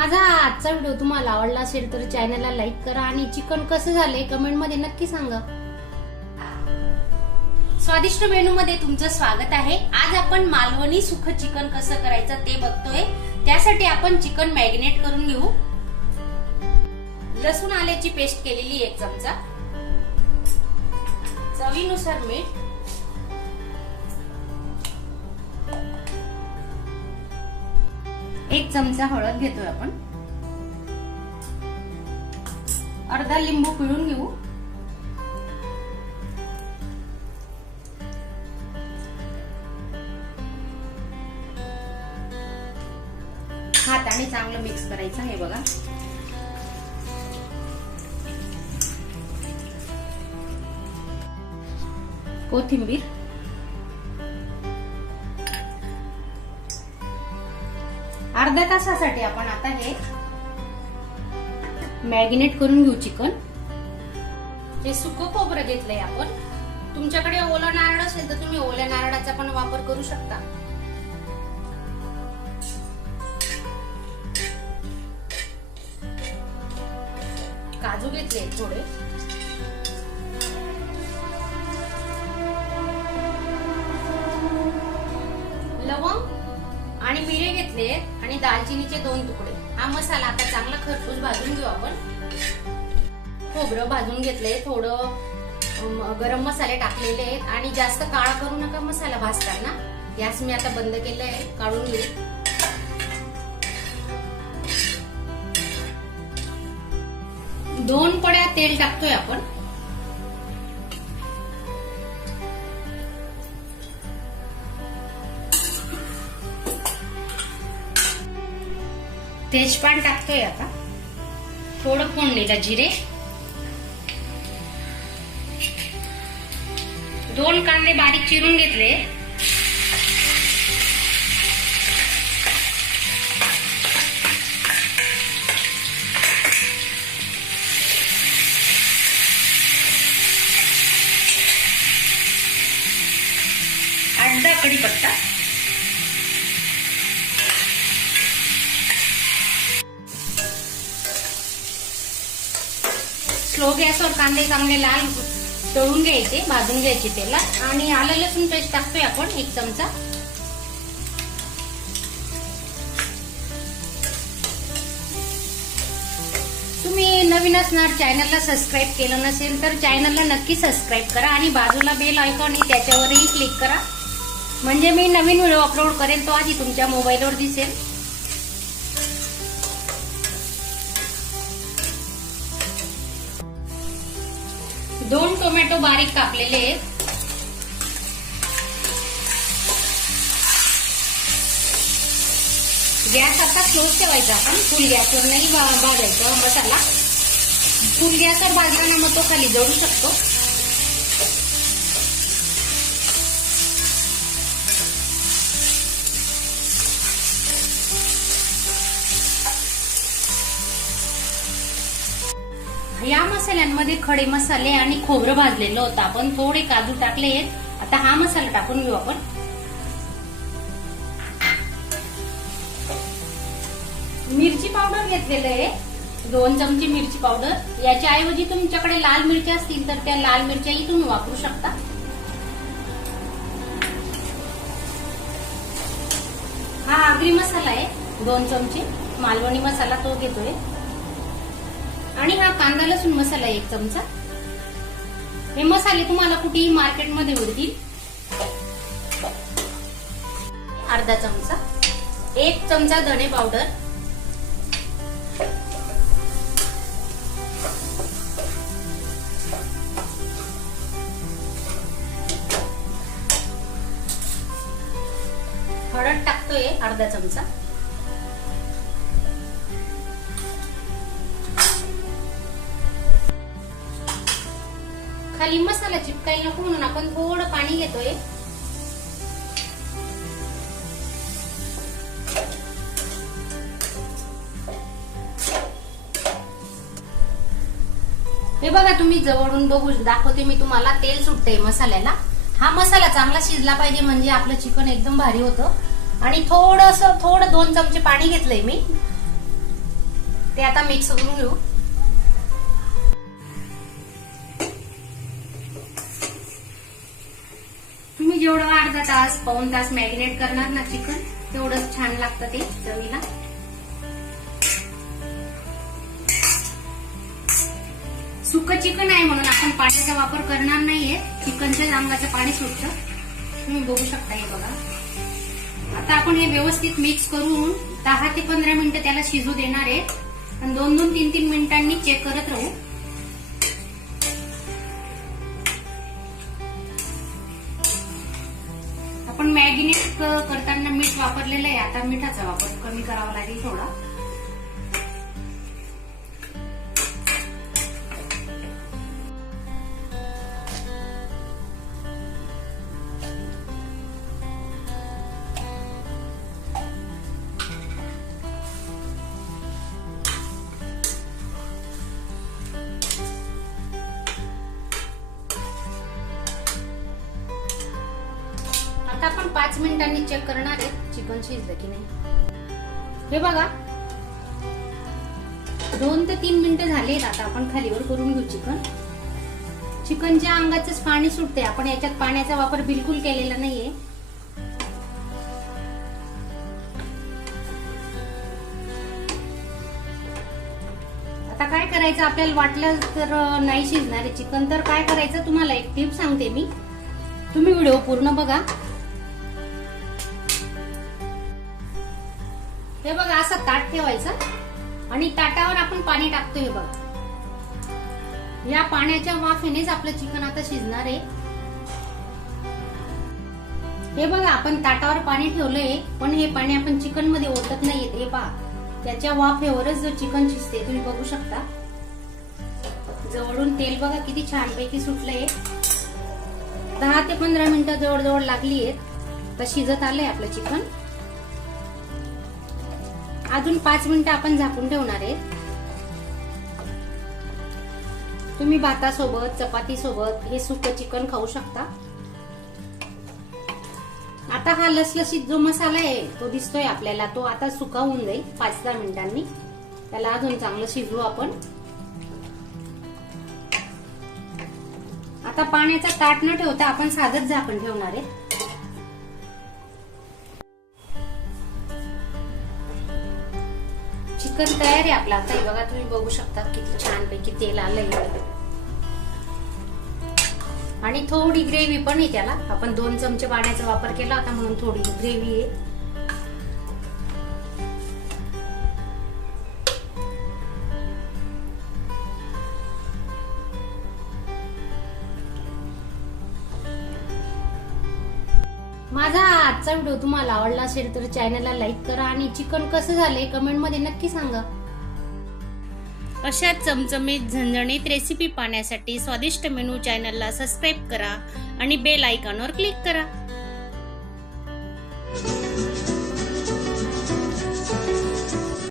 माझा आजचा व्हिडिओ तुम्हाला आवडला असेल तर चॅनलला लाईक करा आणि चिकन कसं झाले कमेंटमध्ये नक्की सांगा. स्वादिष्ट मेनू मध्ये तुमचं स्वागत आहे. आज आपण मालवणी सुख चिकन कसं करायचं ते बघतोय. त्यासाठी आपण चिकन मॅरिनेट करून घेऊ. लसूण आल्याची पेस्ट केलेली एक चमचा. चवीनुसार मीठ. एक चमचा हळद घेतोय आपण. अर्धा लिंबू पिळून घेऊ. हाताने चांगलं मिक्स करायचं हे बघा. कोथिंबीर. अर्ध्या तासासाठी आपण आता हे मॅरिनेट करून घेऊ चिकन. हे सुकं खोबरं घेतलंय आपण तुमच्याकडे ओला नारळ असेल तर तुम्ही ओल्या नारळाचा पण वापर करू शकता. काजू घेतले थोडे. लवंग आणि मिरे घेतले दालचिनीचे दोन तुकडे. हा मसाला आता चांगला खरपूस भाजून घेऊ आपण. खोबरं भाजून घेतलंय थोडं गरम मसाले टाकलेले आहेत. आणि जास्त काळा करू नका मसाला भाजताना. गॅस मी आता बंद केलाय काढून घेऊ दोन पड्या तेल टाकतोय आपण. तेजपान टाकतोय आता. थोडं फोडणीला जिरे. दोन कांदे बारीक चिरून घेतले. अर्धा कढीपत्ता. गॅसवर कांदे चांगले लाल तळून घ्यायचे भाजून घ्यायचे तेलात आणि आलं लसूण पेस्ट टाकतोय आपण एक चमचा. तुम्ही नवीन असणार चॅनलला सबस्क्राईब केलं नसेल तर चॅनलला नक्की सबस्क्राईब करा आणि बाजूला बेल आयकॉन त्याच्यावरही क्लिक करा. म्हणजे मी नवीन व्हिडिओ अपलोड करेल तो आधी तुमच्या मोबाईलवर दिसेल. दोन टोमॅटो बारीक कापलेले आहेत. गॅस आता क्लोज ठेवायचा आपण. फुल गॅसवर नाही भाजायचं मसाला. फुल गॅसवर भाजला ना मग तो खाली जळू शकतो. या मसाल्यांमध्ये खडे मसाले आणि खोबरं भाजलेलं होतं. आपण थोडे काजू टाकले आहेत. आता हा मसाला टाकून घेऊ आपण. मिरची पावडर घेतलेलं आहे. दोन चमचे मिरची पावडर. याच्या ऐवजी तुमच्याकडे लाल मिरच्या असतील तर त्या लाल मिरच्याही तुम्ही वापरू शकता. हा आगरी मसाला आहे. दोन चमचे मालवणी मसाला तो घेतोय. आणि हा कांदा लसूण मसाला एक चमचा. हे मसाले तुम्हाला कुठेही मार्केटमध्ये मिळतील अर्धा चमचा. एक चमचा धणे पावडर. हळद टाकतोय अर्धा चमचा. खाली मसाला चिपकायला नको म्हणून आपण थोडं पाणी घेतोय. हे बघा तुम्ही जवळून बघू दाखवते मी तुम्हाला तेल सुटते मसाल्याला. हा मसाला चांगला शिजला पाहिजे म्हणजे आपलं चिकन एकदम भारी होतं. आणि थोडस थोडं दोन चमचे पाणी घेतलंय मी. ते आता मिक्स करून घेऊ. जेवढं अर्धा तास पाऊन तास मॅरिनेट करणार ना चिकन तेवढंच छान लागतं ते चवीला. सुक चिकन आहे म्हणून आपण पाण्याचा वापर करणार नाहीये. चिकनच्या अंगाचं पाणी सुटतं तुम्ही बघू शकता हे बघा. आता आपण हे व्यवस्थित मिक्स करून दहा ते पंधरा मिनिटं त्याला शिजू देणार आहे. आणि दोन दोन तीन तीन मिनिटांनी चेक करत राहू. पण मॅगिनेट करताना मीठ वापरलेलं आहे. आता मिठाचा वापर कमी करावा लागेल थोडा. आता आपण पाच मिनिटांनी चेक करणार आहे. चिकन शिजलं की नाही. हे बघा. दोन ते तीन मिनिटं झालेत आता आपण खालीवर करून घेऊ चिकन. चिकनच्या अंगाचंच पाणी सुटते आपण याच्यात पाण्याचा वापर बिलकुल केलेला नाहीये. आता काय करायचं? आपल्याला वाटलं तर नाही शिजणार आहे चिकन. तर काय करायचं? तुम्हाला एक टिप सांगते मी. तुम्ही व्हिडिओ पूर्ण बघा. हे बघा असं ताट ठेवायचं आणि ताटावर आपण पाणी टाकतो हे बघा. या पाण्याच्या वाफेनेच आपलं चिकन आता शिजणार आहे. हे बघा आपण ताटावर पाणी ठेवलंय पण हे पाणी आपण चिकनमध्ये ओतत नाहीये. हे पहा त्याच्या वाफेवरच जो चिकन शिजते तुम्ही बघू शकता. जवळून तेल बघा किती छानपैकी सुटलंय. दहा ते पंधरा मिनिटं जवळजवळ लागली आहेत तर शिजत आलंय आपलं चिकन. अजून पाच मिनिटं आपण झाकून ठेवणार आहे तुम्ही भातासोबत चपाती सोबत हे सुक चिकन खाऊ शकता. आता हा लसलसीत जो मसाला आहे तो दिसतोय आपल्याला. तो आता सुका होऊन जाईल पाच दहा मिनिटांनी. त्याला अजून चांगलं शिजवू आपण. आता पाण्याचा ताट न ठेवता आपण साधंच झाकण ठेवणार आहे. चिकन तयार आहे आपला. आता हे बघा तुम्ही बघू शकता किती छानपैकी तेल आलंय आणि थोडी ग्रेव्ही पण आहे त्याला. आपण दोन चमचे पाण्याचा वापर केला होता म्हणून थोडी ग्रेव्ही आहे. माझा हा आजचा व्हिडिओ तुम्हाला आवडला असेल तर चॅनलला लाईक करा आणि चिकन कसं झाले कमेंटमध्ये नक्की सांगा. अशा चमचमीत झणझणीत रेसिपी पाहण्यासाठी स्वादिष्ट मेनू चॅनलला सबस्क्राईब करा आणि बेल आयकॉनवर क्लिक करा.